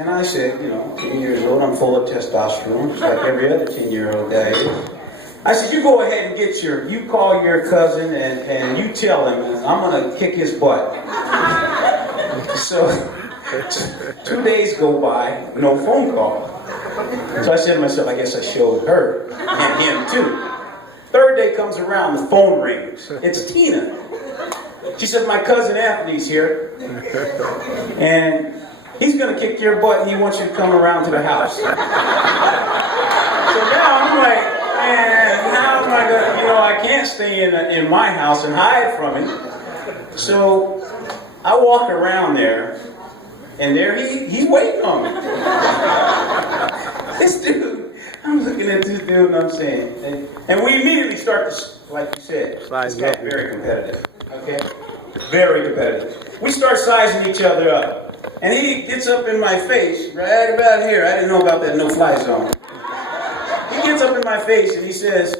And I said, 10 years old, I'm full of testosterone, just like every other 10-year-old guy is. I said, you go ahead and you call your cousin and you tell him I'm going to kick his butt. So 2 days go by, no phone call. So I said to myself, I guess I showed her and him too. Third day comes around, the phone rings. It's Tina. She said, my cousin Anthony's here. And he's going to kick your butt and he wants you to come around to the house. So now I'm like, man, how am I going to, I can't stay in my house and hide from him. So I walk around there and there he's waiting on me. This dude, I'm looking at this dude and I'm saying, and we immediately start to, like you said, this guy's very competitive, okay? Very competitive. We start sizing each other up. And he gets up in my face, right about here. I didn't know about that no-fly zone. He gets up in my face and he says,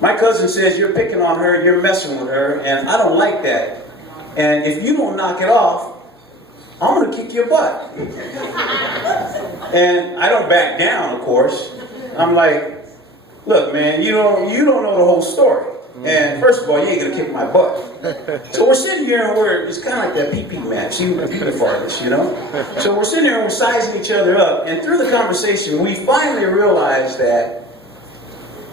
my cousin says you're picking on her, you're messing with her, and I don't like that. And if you don't knock it off, I'm going to kick your butt. And I don't back down, of course. I'm like, look, man, you don't know the whole story. And first of all, you ain't gonna kick my butt. So we're sitting here and it's kind of like that pee-pee match, you fartish, So we're sitting here and we're sizing each other up. And through the conversation, we finally realized that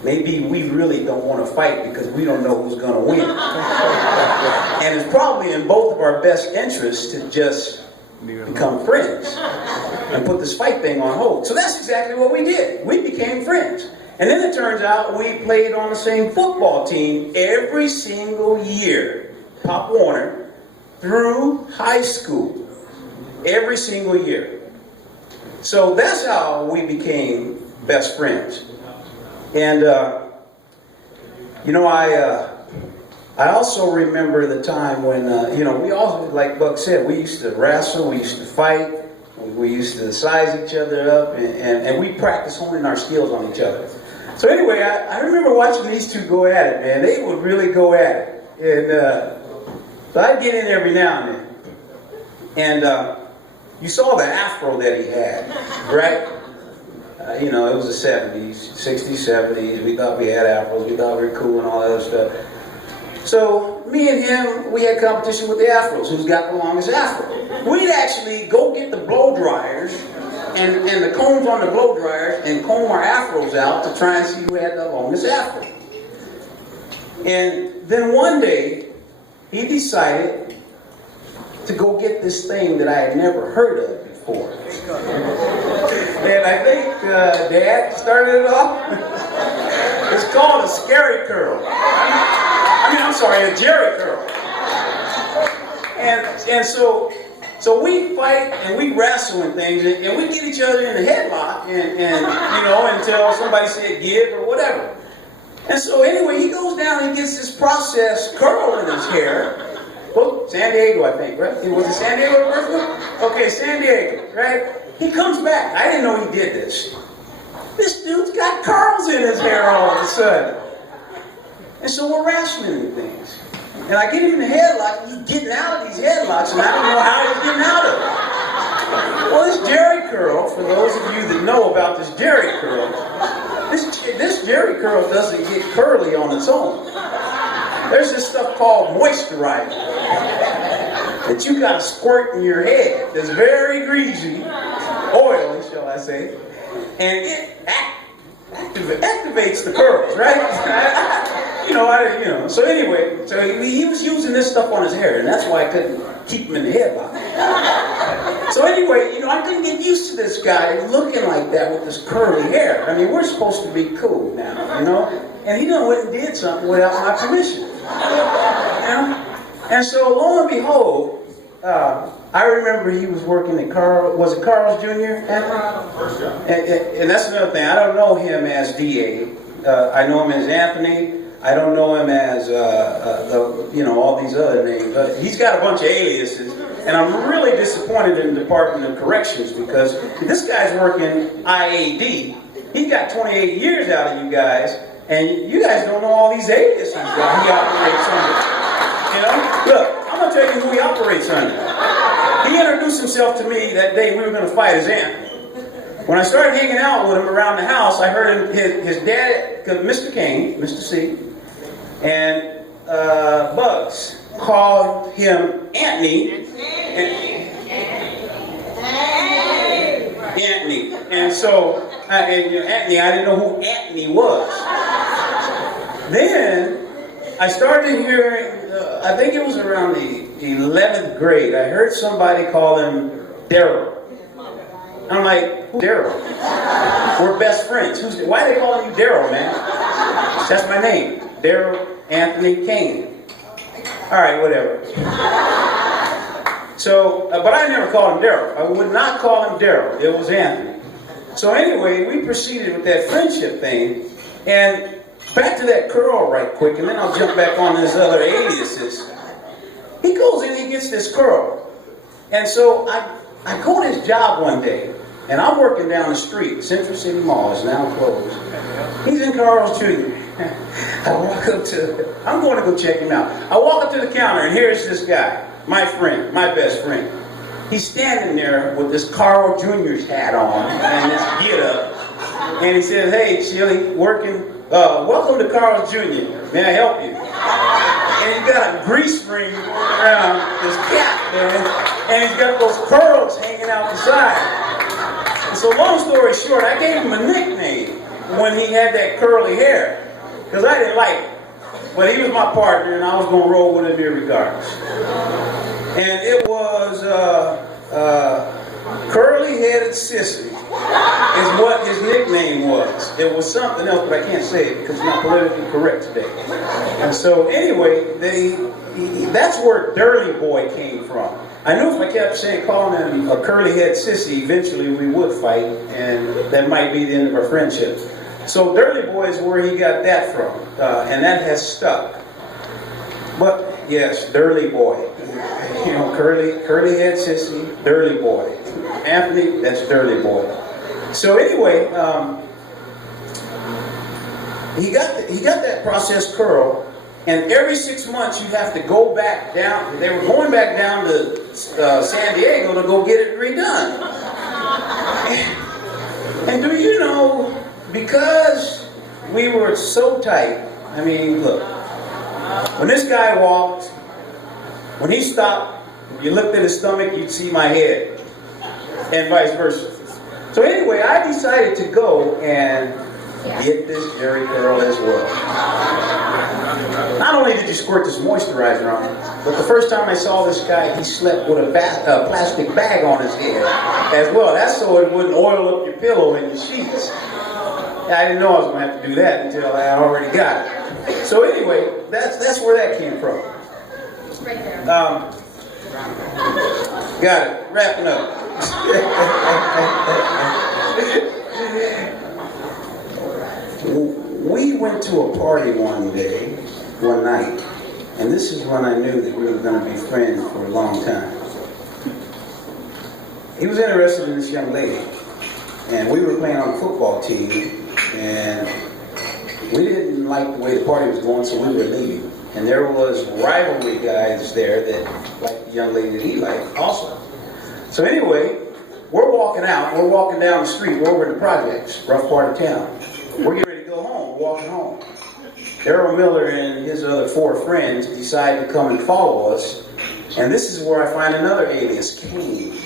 maybe we really don't want to fight because we don't know who's gonna win. And it's probably in both of our best interests to just become friends and put this fight thing on hold. So that's exactly what we did. We became friends. And then it turns out we played on the same football team every single year, Pop Warner, through high school, every single year. So that's how we became best friends. And, I also remember the time when, we also, like Buck said, we used to wrestle, we used to fight, we used to size each other up, and we practiced honing our skills on each other. So anyway, I remember watching these two go at it, man. They would really go at it. And so I'd get in every now and then. And you saw the afro that he had, right? It was the 70s, 60s, 70s. We thought we had afros. We thought we were cool and all that other stuff. So me and him, we had competition with the afros. Who's got the longest afro? We'd actually go get the blow dryers and the combs on the blow dryers and comb our afros out to try and see who had the longest afro. And then one day, he decided to go get this thing that I had never heard of before. And I think Dad started it off. It's called a scary curl. I'm sorry, a Jerry curl. And so we fight and we wrestle and things, and we get each other in a headlock, and until somebody said give or whatever. And so anyway, he goes down and he gets this processed curl in his hair. Well, San Diego, I think, right? Was it San Diego the first one? Okay, San Diego, right? He comes back. I didn't know he did this. This dude's got curls in his hair all of a sudden. And so we're wrestling and things. And I get him in the headlock, he's getting out of these headlocks, and I don't know how he's getting out of it. Well, this Jerry curl, for those of you that know about this Jerry curl, this Jerry curl doesn't get curly on its own. There's this stuff called moisturizer that you got to squirt in your head that's very greasy, oily, shall I say, and it activates the curls, right? So anyway, so he was using this stuff on his hair, and that's why I couldn't keep him in the headlock. So anyway, I couldn't get used to this guy looking like that with this curly hair. I mean, we're supposed to be cool now, and he done went and did something without my permission, And so lo and behold, I remember he was working at Carl's Jr.? And that's another thing. I don't know him as D.A. I know him as Anthony. I don't know him as, all these other names. But he's got a bunch of aliases. And I'm really disappointed in the Department of Corrections because this guy's working IAD. He got 28 years out of you guys. And you guys don't know all these aliases that he operates under. Look, I'm going to tell you who he operates under. He introduced himself to me that day we were going to fight as Anthony. When I started hanging out with him around the house, I heard his dad, Mr. Kane, Mr. C, and Bugs called him Anthony. Anthony. And so, Anthony, I didn't know who Anthony was. Then, I started hearing, I think it was around the 11th grade, I heard somebody call him Daryl. I'm like, who's Daryl? We're best friends. Why are they calling you Daryl, man? That's my name. Daryl Anthony Kane. All right, whatever. So, but I never called him Daryl. I would not call him Daryl. It was Anthony. So anyway, we proceeded with that friendship thing. And back to that curl right quick, and then I'll jump back on his other aliases. He goes in, he gets this curl. And so I go to his job one day, and I'm working down the street. Central City Mall is now closed. He's in Carl's Jr. I walk up to, I'm going to go check him out. I walk up to the counter, and here's this guy, my friend, my best friend. He's standing there with this Carl Jr.'s hat on and this get-up. And he says, hey, Chili, working, welcome to Carl Jr. May I help you? And he's got a grease ring around his cap, man. And he's got those curls hanging out the side. And so long story short, I gave him a nickname when he had that curly hair. Because I didn't like it. But he was my partner, and I was going to roll with him irregardless. And it was Curly-Headed Sissy is what his nickname was. It was something else, but I can't say it because it's not politically correct today. And so anyway, that's where Dirty Boy came from. I knew if I kept calling him a curly-headed sissy, eventually we would fight, and that might be the end of our friendship. So Dirty Boy is where he got that from, and that has stuck. But yes, Dirty Boy. You know, curly-head sissy, Dirty Boy. Anthony, that's Dirty Boy. So anyway, he got that processed curl. And every 6 months, you'd have to go back down. They were going back down to San Diego to go get it redone. And do you know, because we were so tight, I mean, look, when this guy walked, when he stopped, if you looked at his stomach, you'd see my head, and vice versa. So anyway, I decided to go and get this Jerry curl as well. Not only did you squirt this moisturizer on it, but the first time I saw this guy, he slept with a plastic bag on his head as well. That's so it wouldn't oil up your pillow and your sheets. I didn't know I was going to have to do that until I already got it. So anyway, that's where that came from. Got it. Wrapping up. We went to a party one night, and this is when I knew that we were going to be friends for a long time. He was interested in this young lady, and we were playing on a football team, and we didn't like the way the party was going, so we were leaving. And there was rivalry guys there that liked the young lady that he liked also. So anyway, we're walking out, we're walking down the street, we're over in the projects, rough part of town. We're getting ready to go home, we're walking home. Errol Miller and his other 4 friends decide to come and follow us. And this is where I find another alias, Kane.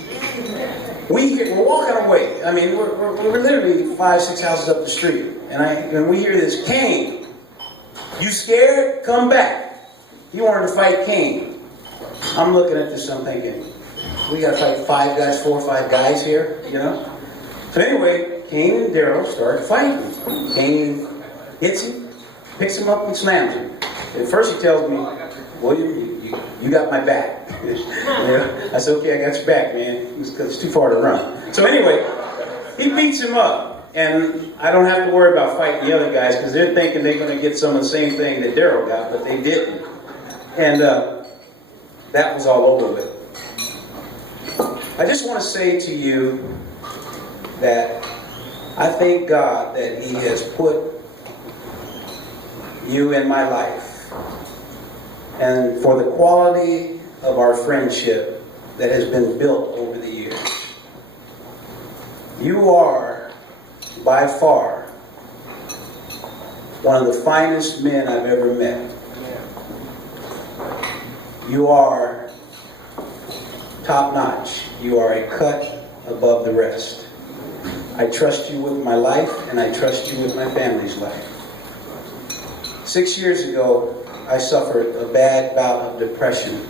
We're walking away. I mean, we're literally 5-6 houses up the street. And we hear this, Kane, you scared? Come back. He wanted to fight Kane. I'm looking at this, I'm thinking, we got to fight 5 guys, 4 or 5 guys here, you know? So anyway, Kane and Daryl start fighting. Kane hits him, picks him up and slams him. At first he tells me, William, you got my back. You know? I said, okay, I got your back, man. Because it's too far to run. So anyway, he beats him up. And I don't have to worry about fighting the other guys because they're thinking they're going to get some of the same thing that Daryl got, but they didn't. And that was all over with. I just want to say to you that I thank God that He has put you in my life. And for the quality of our friendship that has been built over the years. You are, by far, one of the finest men I've ever met. You are top-notch. You are a cut above the rest. I trust you with my life, and I trust you with my family's life. 6 years ago, I suffered a bad bout of depression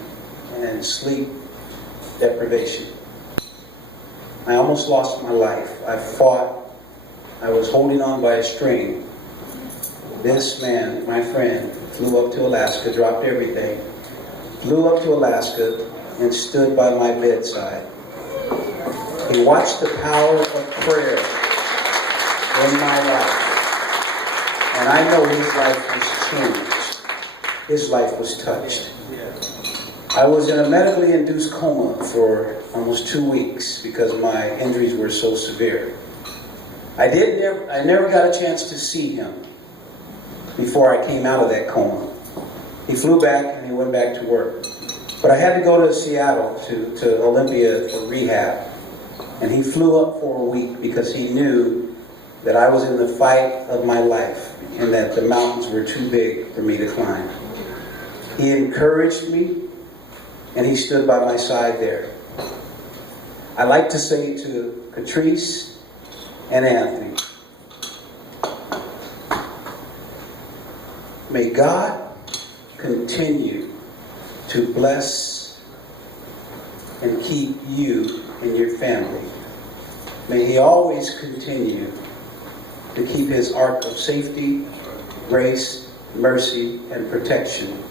and sleep deprivation. I almost lost my life. I fought. I was holding on by a string. This man, my friend, flew up to Alaska, dropped everything, flew up to Alaska, and stood by my bedside. He watched the power of prayer in my life. And I know his life was changed. His life was touched. I was in a medically induced coma for almost 2 weeks because my injuries were so severe. I never got a chance to see him before I came out of that coma. He flew back and he went back to work. But I had to go to Seattle, to Olympia for rehab. And he flew up for a week because he knew that I was in the fight of my life and that the mountains were too big for me to climb. He encouraged me and he stood by my side there. I like to say to Patrice and Anthony, may God continue to bless and keep you and your family. May He always continue to keep His ark of safety, grace, mercy, and protection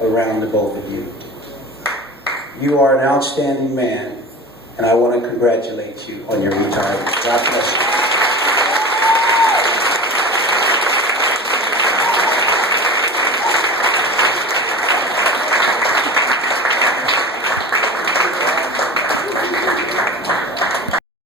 around the both of you. You are an outstanding man, and I want to congratulate you on your retirement. God bless you.